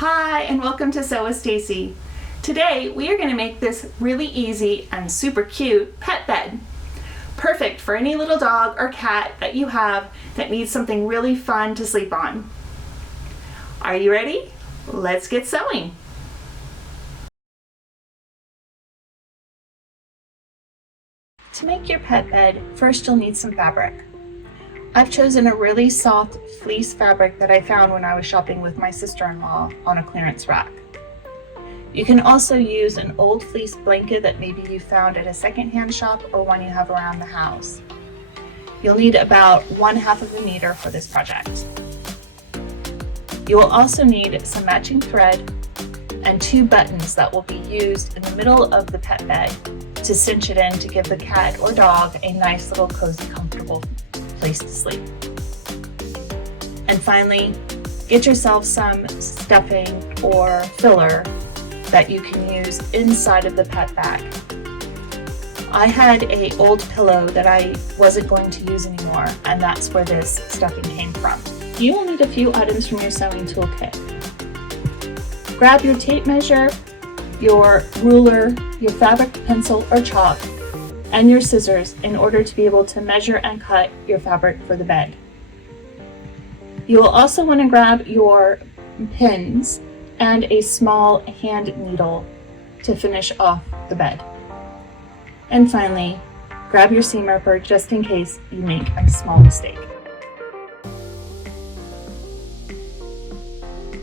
Hi, and welcome to Sew with Stacy. Today we are going to make this really easy and super cute pet bed. Perfect for any little dog or cat that you have that needs something really fun to sleep on. Are you ready? Let's get sewing. To make your pet bed, first you'll need some fabric. I've chosen a really soft fleece fabric that I found when I was shopping with my sister-in-law on a clearance rack. You can also use an old fleece blanket that maybe you found at a secondhand shop or one you have around the house. You'll need about 1/2 meter for this project. You will also need some matching thread and 2 buttons that will be used in the middle of the pet bed to cinch it in to give the cat or dog a nice little cozy, comfortable place to sleep. And finally, get yourself some stuffing or filler that you can use inside of the pet bag. I had an old pillow that I wasn't going to use anymore, and that's where this stuffing came from. You will need a few items from your sewing toolkit. Grab your tape measure, your ruler, your fabric pencil or chalk, and your scissors in order to be able to measure and cut your fabric for the bed. You will also want to grab your pins and a small hand needle to finish off the bed. And finally, grab your seam ripper just in case you make a small mistake.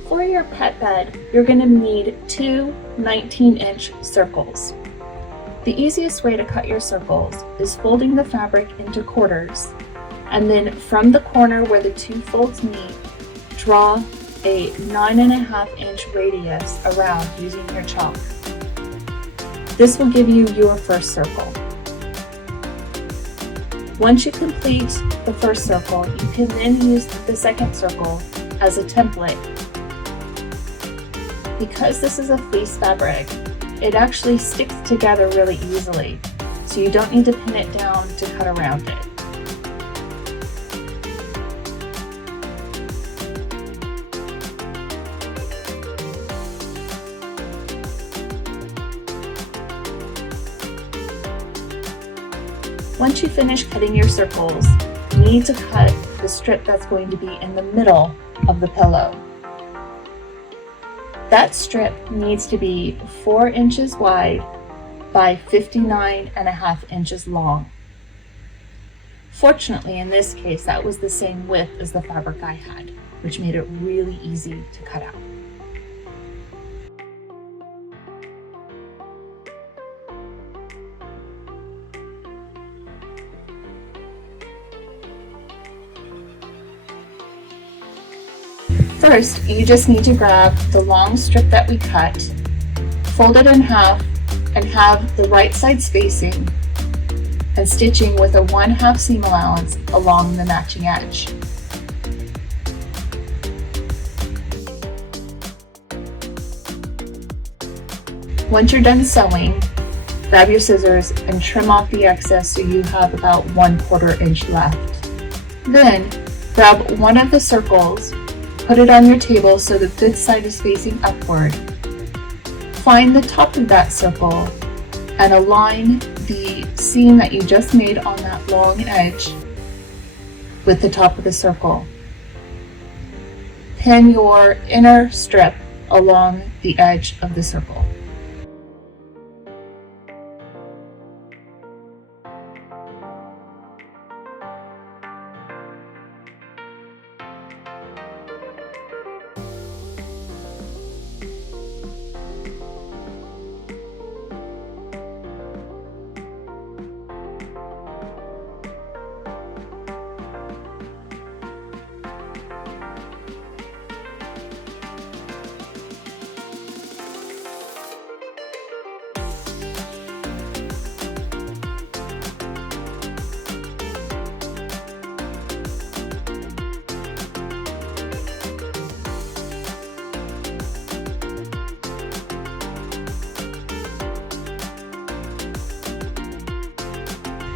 For your pet bed, you're going to need 2 19-inch circles. The easiest way to cut your circles is folding the fabric into quarters, and then from the corner where the 2 folds meet, draw a 9.5-inch radius around using your chalk. This will give you your first circle. Once you complete the first circle, you can then use the second circle as a template. Because this is a fleece fabric, it actually sticks together really easily, so you don't need to pin it down to cut around it. Once you finish cutting your circles, you need to cut the strip that's going to be in the middle of the pillow. That strip needs to be 4 inches wide by 59.5 inches long. Fortunately, in this case, that was the same width as the fabric I had, which made it really easy to cut out. First, you just need to grab the long strip that we cut, fold it in half, and have the right side spacing and stitching with a 1/2 seam allowance along the matching edge. Once you're done sewing, grab your scissors and trim off the excess so you have about 1/4 inch left. Then, grab one of the circles, put it on your table so the good side is facing upward. Find the top of that circle and align the seam that you just made on that long edge with the top of the circle. Pin your inner strip along the edge of the circle.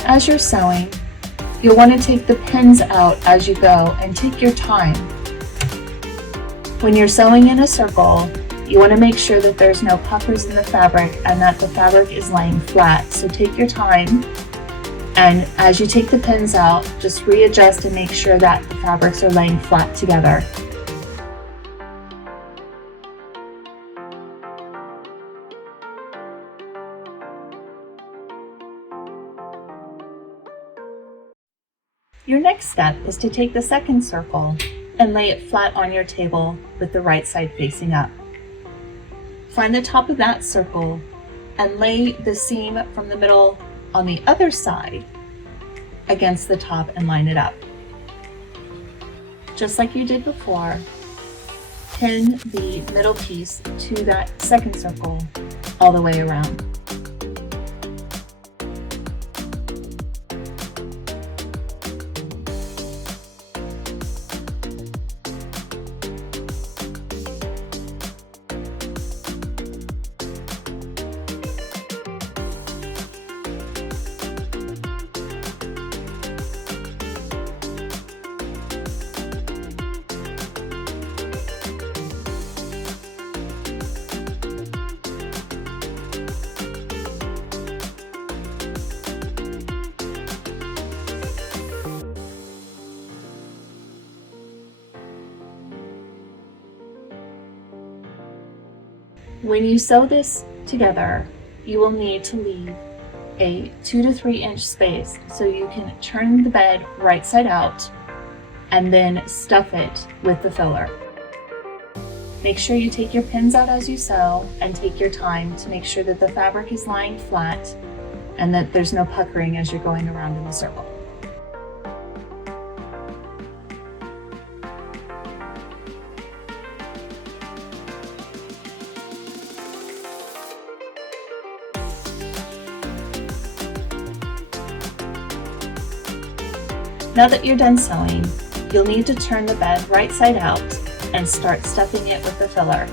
As you're sewing, you'll want to take the pins out as you go and take your time. When you're sewing in a circle, you want to make sure that there's no puckers in the fabric and that the fabric is laying flat. So take your time, and as you take the pins out, just readjust and make sure that the fabrics are laying flat together. Your next step is to take the second circle and lay it flat on your table with the right side facing up. Find the top of that circle and lay the seam from the middle on the other side against the top and line it up. Just like you did before, pin the middle piece to that second circle all the way around. When you sew this together, you will need to leave a 2 to 3 inch space so you can turn the bed right side out and then stuff it with the filler. Make sure you take your pins out as you sew and take your time to make sure that the fabric is lying flat and that there's no puckering as you're going around in the circle. Now that you're done sewing, you'll need to turn the bed right side out and start stuffing it with the filler.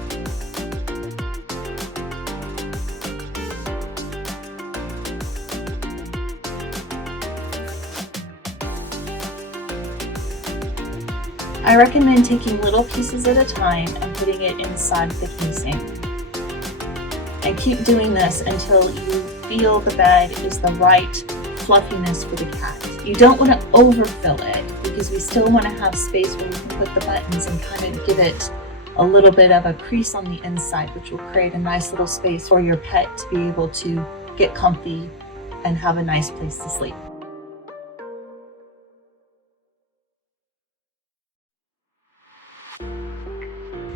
I recommend taking little pieces at a time and putting it inside the casing. And keep doing this until you feel the bed is the right fluffiness for the cat. You don't want to overfill it because we still want to have space where we can put the buttons and kind of give it a little bit of a crease on the inside, which will create a nice little space for your pet to be able to get comfy and have a nice place to sleep.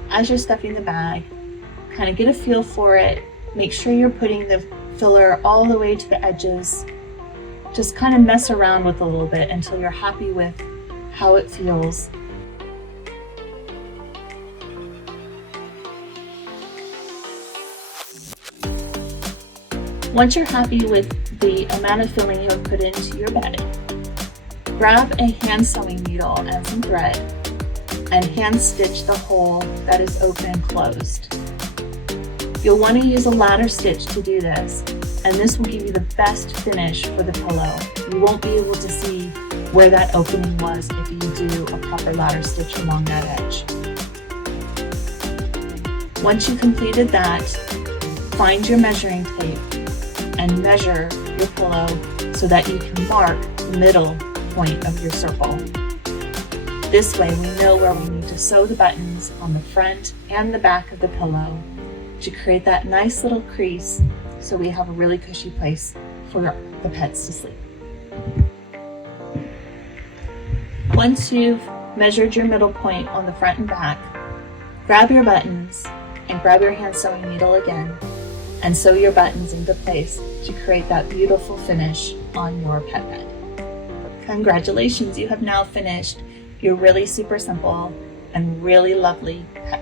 As you're stuffing the bag, kind of get a feel for it. Make sure you're putting the filler all the way to the edges. Just kind of mess around with it a little bit until you're happy with how it feels. Once you're happy with the amount of filling you have put into your bed, grab a hand sewing needle and some thread and hand stitch the hole that is open and closed. You'll want to use a ladder stitch to do this, and this will give you the best finish for the pillow. You won't be able to see where that opening was if you do a proper ladder stitch along that edge. Once you completed that, find your measuring tape and measure your pillow so that you can mark the middle point of your circle. This way we know where we need to sew the buttons on the front and the back of the pillow to create that nice little crease so we have a really cushy place for the pets to sleep. Once you've measured your middle point on the front and back, grab your buttons and grab your hand sewing needle again and sew your buttons into place to create that beautiful finish on your pet bed. Congratulations, you have now finished your really super simple and really lovely pet